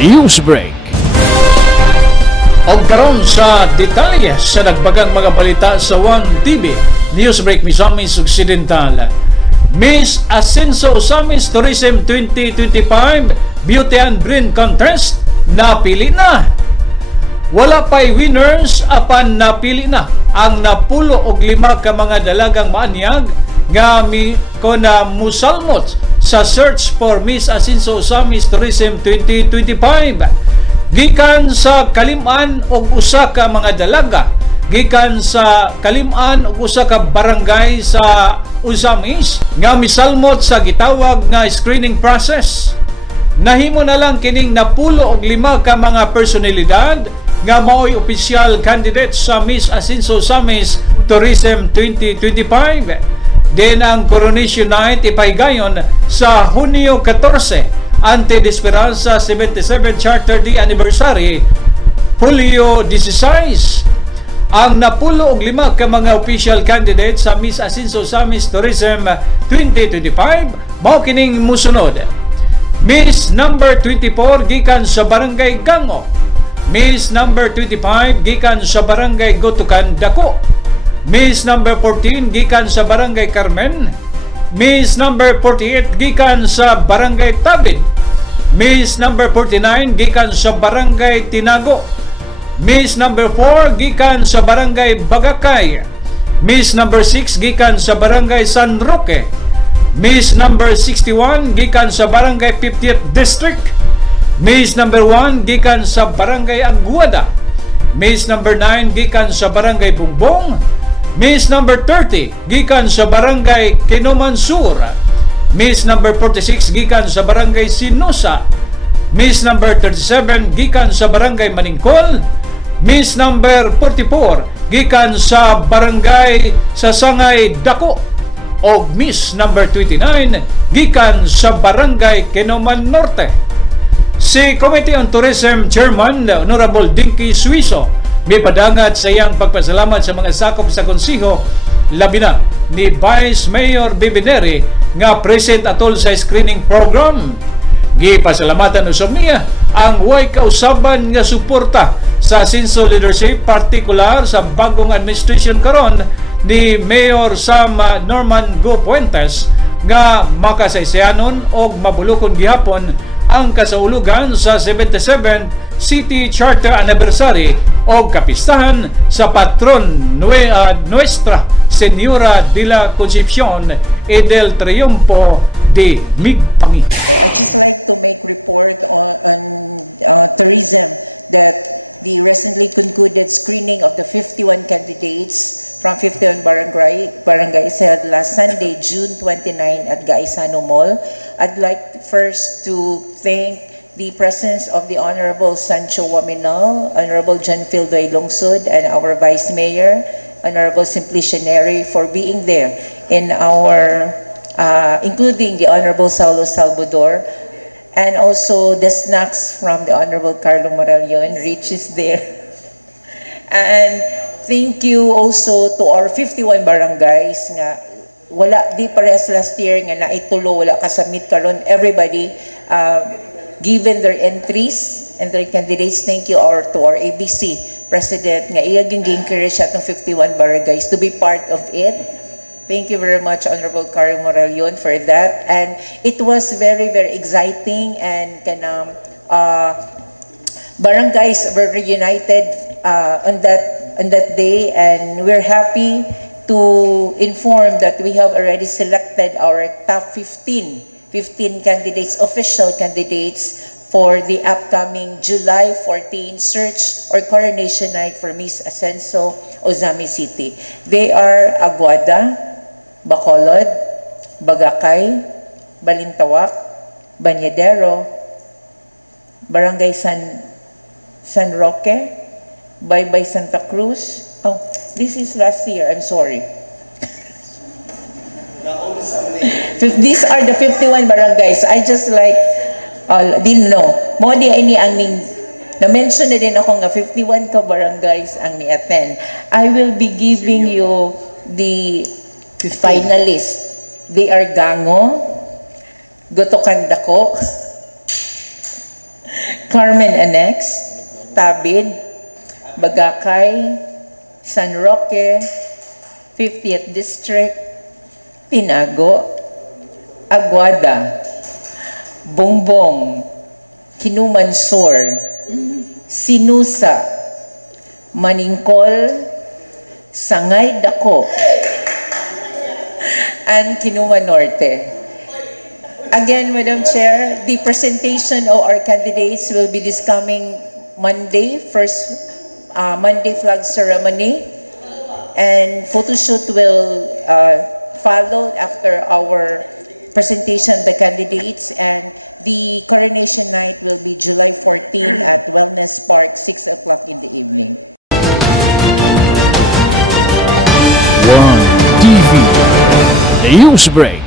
Newsbreak. Og karon sa detalye sa nagbagang mga balita sa One TV, Newsbreak Misamis Occidental. Miss Ascenso Osamis Tourism 2025 Beauty and Brain Contest napili na. Wala pa'y winners apan napili na ang napulo og 5 ka mga dalagang maanyag nga na musalmot sa search for Miss Ascenso Osamis Tourism 2025. Gikan sa Kalim-an og usa ka mga dalaga, gikan sa Kalim-an og usa ka barangay sa Osamis nga misalmot sa gitawag nga screening process. Nahimo na lang kining napulo og 5 ka mga personalidad nga mao'y opisyal candidate sa Miss Ascenso Osamis Tourism 2025. Din ang coronation night ipaygayon sa Hunyo 14, ante Desperanza 77 Charter Day Anniversary, Hulyo 16. Ang napulo og 5 ka mga official candidate sa Miss Ascenso Osamis Tourism 2025 mao kining musunod. Miss number 24 gikan sa Barangay Gango. Miss number 25 gikan sa Barangay Gotukan Dako. Miss number 14 gikan sa Barangay Carmen. Miss number 48 gikan sa Barangay Tabid. Miss number 49 gikan sa Barangay Tinago. Miss number 4 gikan sa Barangay Bagakay. Miss number 6 gikan sa Barangay San Roque. Miss number 61 gikan sa Barangay 50th District. Miss number 1 gikan sa Barangay Aguada. Miss number 9 gikan sa Barangay Bungbong. Miss number 30 gikan sa Barangay Kinomansur. Miss number 46 gikan sa Barangay Sinusa. Miss number 37 gikan sa Barangay Maningkol. Miss number 44 gikan sa Barangay Sasangay Dako. O Miss number 29 gikan sa Barangay Kinoman Norte. Si Committee on Tourism Chairman Honorable Dinky Suiso may padangat sa iyang pagpasalamat sa mga sakop sa konsiho, labi na ni Vice Mayor Bibineri nga present atol sa screening program. Gipasalamatan usab niya ang way kausaban nga suporta sa Ascenso leadership, partikular sa bagong administration karon ni Mayor Sam Norman Go Puentes nga makasaysayanon o mabulokon gihapon ang kasaulugan sa 77 City Charter Anniversary o kapistahan sa patron Nuestra Señora de la Concepcion y del Triunfo de Migpangi. I'd just like to make report on tourism that the recently concluded screening of the 51 candidates from 51 barangays held last Sunday, June 29 at Gaisano Mall. I'd like first to thank the presence of the Honorable Sancho Waminal, Honorable John Fildoy Lungsod, and our Vice Mayor, Honorable Simplicia Neri, for being there in our, including the Honorable Saulo Salvador, and also the snacks from the Honorable Carlo Moralion. Rich is there. And thank you also to our 51 barangays nga wala di parehas last year nga naitulo wala kasamit karon. Everybody given their entries and their candidates. Thank you to our ABC President nga iya gi-encourage atong 51 barangays to be part of it. Thank you very much, Honorable Carlo Moralion, for that. And it was very, very exciting, and barangays were reunited on that day, and we're happy to inform that we have already selected our top 15 candidates, official candidates, for the upcoming July 14 search or coronation night for Miss Ascenso Osamis City. They are Aguada, Bacolod, Bagakay, Balintawak, Banyedero, Barangay San Roque, Baybay Santa Cruz. Oh, this is last year, I'm sorry. These are the 51 barangays. I just like, didn't know. Mo di ini ang na-mention na din ako nga 51 ka barangays ang ni-attend. I will be giving you the finalists. They are Gango, Gotokan Dako, Carmen Annex, Tabid, Bagakay, San Roque, 50th District, Tinago, Aguada, Bongbong, Kinuman Sur, Sinusa, Maningkol, Sangay Dako, and Kinuman Norte. Again, Madam Chair, the presentation of our candidates will be this coming Monday, Monday flag ceremony, and photo shoot will follow after our presentation of the candidates, and the coronation night will be July 14 at Wellness Park, 6 o'clock in the evening. One TV News Break.